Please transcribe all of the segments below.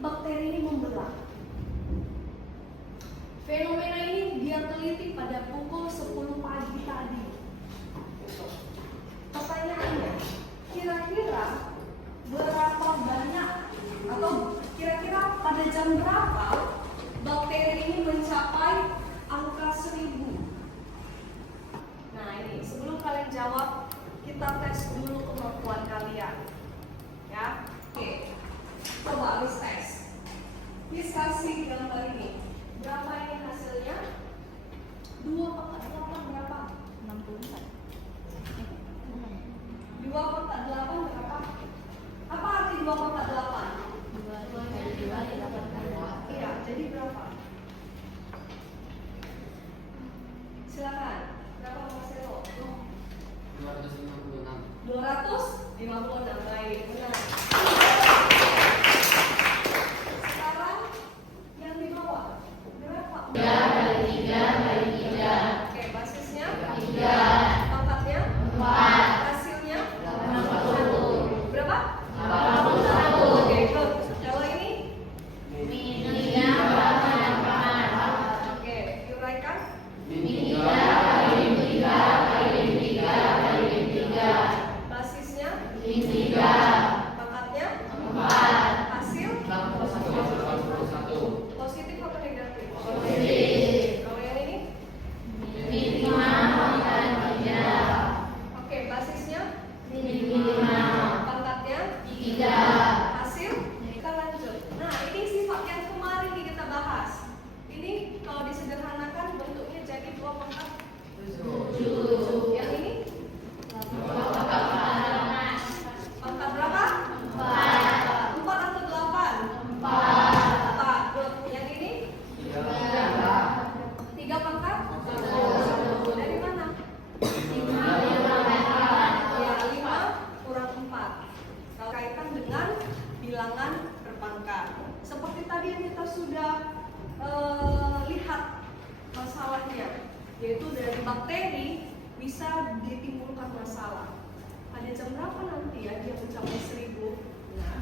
bakteri ini membelah. Fenomena ini dia teliti pada pukul 10 pagi tadi. Pertanyaannya, kira-kira berapa banyak atau kira-kira pada jam berapa bakteri ini mencapai angka 1000? Nah ini, sebelum kalian jawab, kita tes dulu kemampuan kalian. Ya, oke. Coba habis tes. Please kasih gambar ini. Berapa ini hasilnya? 2 per 8 berapa? 64. 2 per 8 berapa? Apa arti 2 per 8? 2 kali 2 8. Iya, jadi berapa? Silakan. Berapa Mas Elo? 256. 256, baik, benar. Sekarang yang di bawah berapa? 3 kali 3 kali 3. Oke, basisnya 3. pangkatnya 4. hasilnya 80. berapa? 81. Oke, good. Kalau ini Min-nya berapa dapat? oke, diuraikan. Min 3 kali 3 kali 3 kali 3. Basisnya Min 3. pangkatnya 4. hasil 81. positif apa negatif? Positif. Kalau yang ini Min 5 pangkat 3. oke, basisnya Min 5. pangkatnya 3. hasil. Kita lanjut. Nah, ini sifat yang kemarin kita bahas. Ini kalau disederhanakan bentuknya jadi 2 pangkat 7. yang ini Pangkat pangkat berapa? 4. 4 atau 8? 4. 4. Good. Yang ini 3 pangkat 1. Dari mana? Ya, 5 kurang 4. Kalau kaitan dengan bilangan berpangkat. Seperti tadi yang kita sudah lihat masalahnya, yaitu dari bakteri bisa ditimbulkan masalah. Pada jam berapa nanti ya dia mencapai 1000? Nah,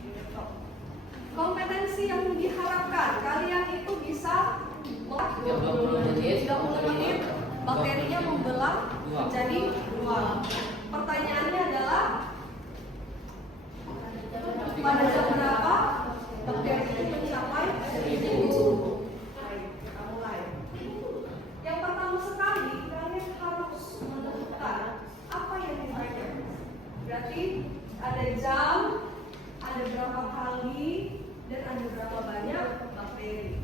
gitu. Kompetensi yang diharapkan kalian itu bisa 30 menit bakterinya membelah menjadi 2. Pertanyaannya adalah pada jam berapa bakteri itu mencapai 1000? Baik, kita mulai. Yang pertama sekali kalian harus menentukan apa yang ditanya. Berarti ada jam, ada berapa kali, dan ada berapa banyak bakteri.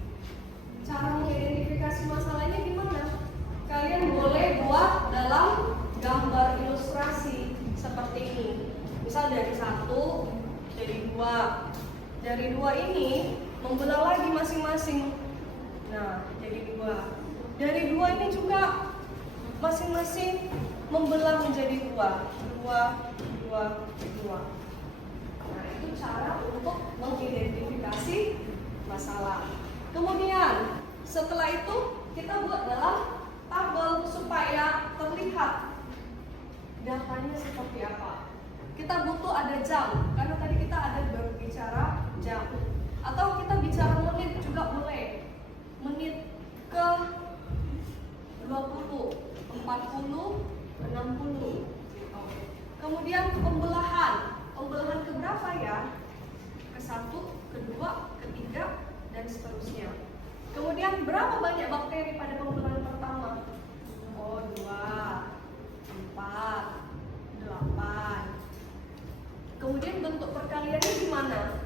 Cara mengidentifikasi masalahnya gimana? Kalian boleh buat dalam gambar ilustrasi seperti ini. Misal dari 1, dari 2. Dari 2 ini membelah lagi masing-masing. Nah, jadi 2. Dari 2 ini juga masing-masing membelah menjadi 2. 2. Nah, itu cara untuk mengidentifikasi masalah. Kemudian setelah itu kita buat dalam tabel supaya terlihat datanya seperti apa. Kita butuh ada jam, karena tadi kita ada berbicara jam. Atau kita bicara menit juga boleh. Menit ke 20, 40, 60. Kemudian pembelahan ke berapa ya? Ke 1, ke 2, ke 3, dan seterusnya. Kemudian berapa banyak bakteri pada pembelahan pertama? Oh, 2, 4, 8. Kemudian bentuk perkaliannya gimana?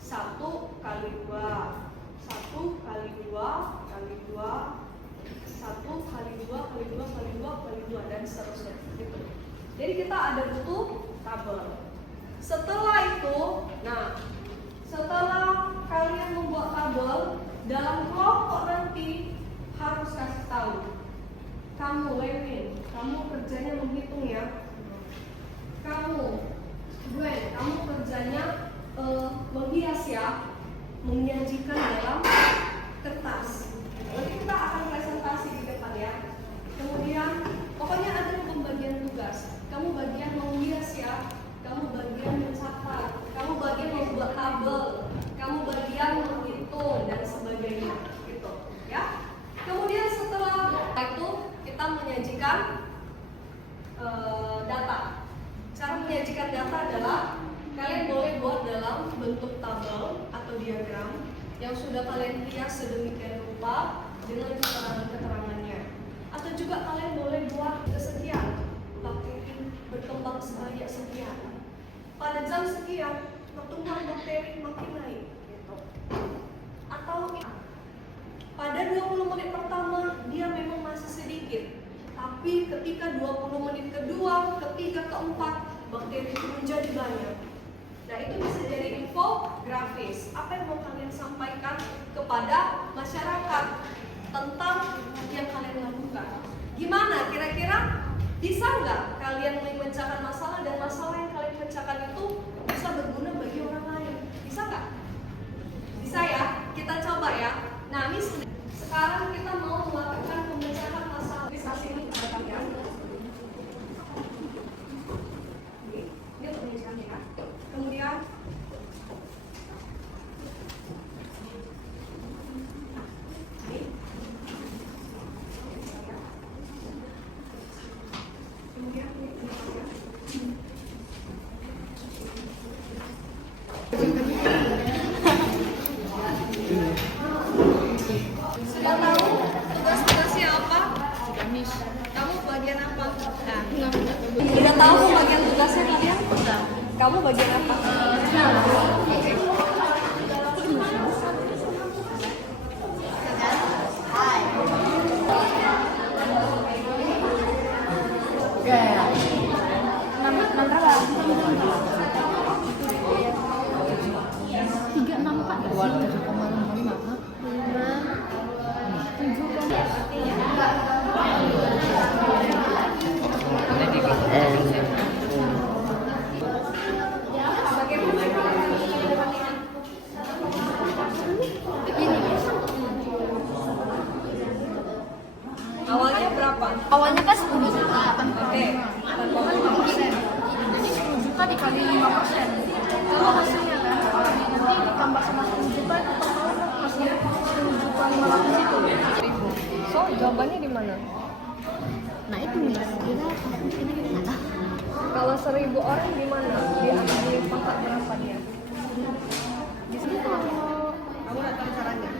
1 kali 2, 1 kali 2 kali 2, 1 kali 2 kali 2 kali 2 kali 2, dan seterusnya. Gitu. Jadi kita ada butuh tabel. Setelah itu, setelah kalian membuat tabel, dalam kelompok nanti harus kasih tahu. Kamu Lewin, kamu kerjanya menghitung ya. Kamu Gwen, kamu kerjanya menghias ya, menyajikan dalam kertas. Nanti kita akan presentasi di depan ya. Kemudian pokoknya ada pembagian tugas. Kamu bagian menghias ya, kamu bagian mencatat, kamu bagian membuat tabel, kamu diagram yang sudah kalian hias sedemikian rupa dengan keterangan-keterangannya. Atau juga kalian boleh buat kesekian, bakteri berkembang sebanyak sekian. Pada jam sekian, pertumbuhan bakteri makin naik. Gitu. Atau pada 20 menit pertama dia memang masih sedikit, tapi ketika 20 menit kedua, ketiga, keempat, bakteri itu menjadi banyak. Nah, itu bisa jadi infografis. Apa yang mau kalian sampaikan kepada masyarakat tentang yang kalian lakukan? Gimana kira-kira? Bisa nggak kalian memecahkan masalah dan masalah yang kalian pecahkan itu bisa berguna bagi orang lain? Bisa nggak? Bisa ya? Kita coba ya. Nah, ini sekarang kita mau melakukan pemecahan masalah. Bisa sini ya. Ini pemecahan ya. Kemudian sudah tahu tugas-tugasnya apa? Kamu bagian apa? Sudah tahu bagian tugasnya kalian? Kamu bagian apa? Awalnya berapa? Awalnya kan 10 juta. Oke. Dan Jadi 10 juta dikali 5%. Kalau hasilnya kan, nanti ditambah sama 10 juta itu total hasilnya 10 juta 500 itu. So, jawabannya di mana? Nah itu nih, kita nggak tahu. Kalau 1000 orang di mana? Di pangkat berapa dia? Di sini kalau Kamu nggak tahu caranya?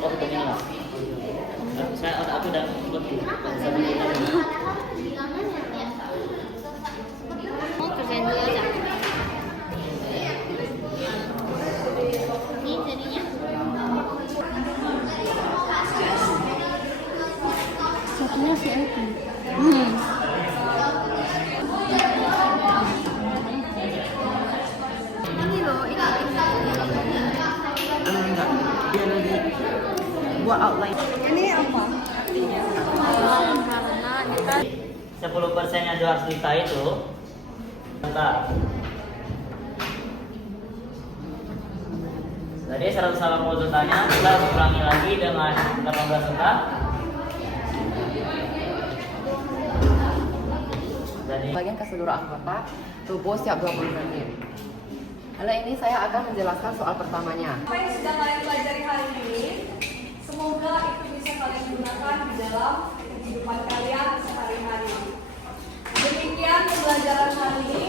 Kok ketemu ini nggak? Aku udah mau kerjain dulu aja. Ini jadinya. Satunya si Eki. Ini loh, ini. enggak. Dia lagi buat outline. Ini apa? Karena kita 10% yang 200 juta itu bentar. Jadi 180 jutanya kita kurangi lagi dengan 18 juta. Jadi Bagian keseluruhan kota, tubuh siap 20 menit. Lalu ini saya akan menjelaskan soal pertamanya. Apa yang sudah kalian pelajari hari ini, semoga itu bisa kalian gunakan di dalam kehidupan kalian sehari-hari. Demikian pembelajaran hari ini.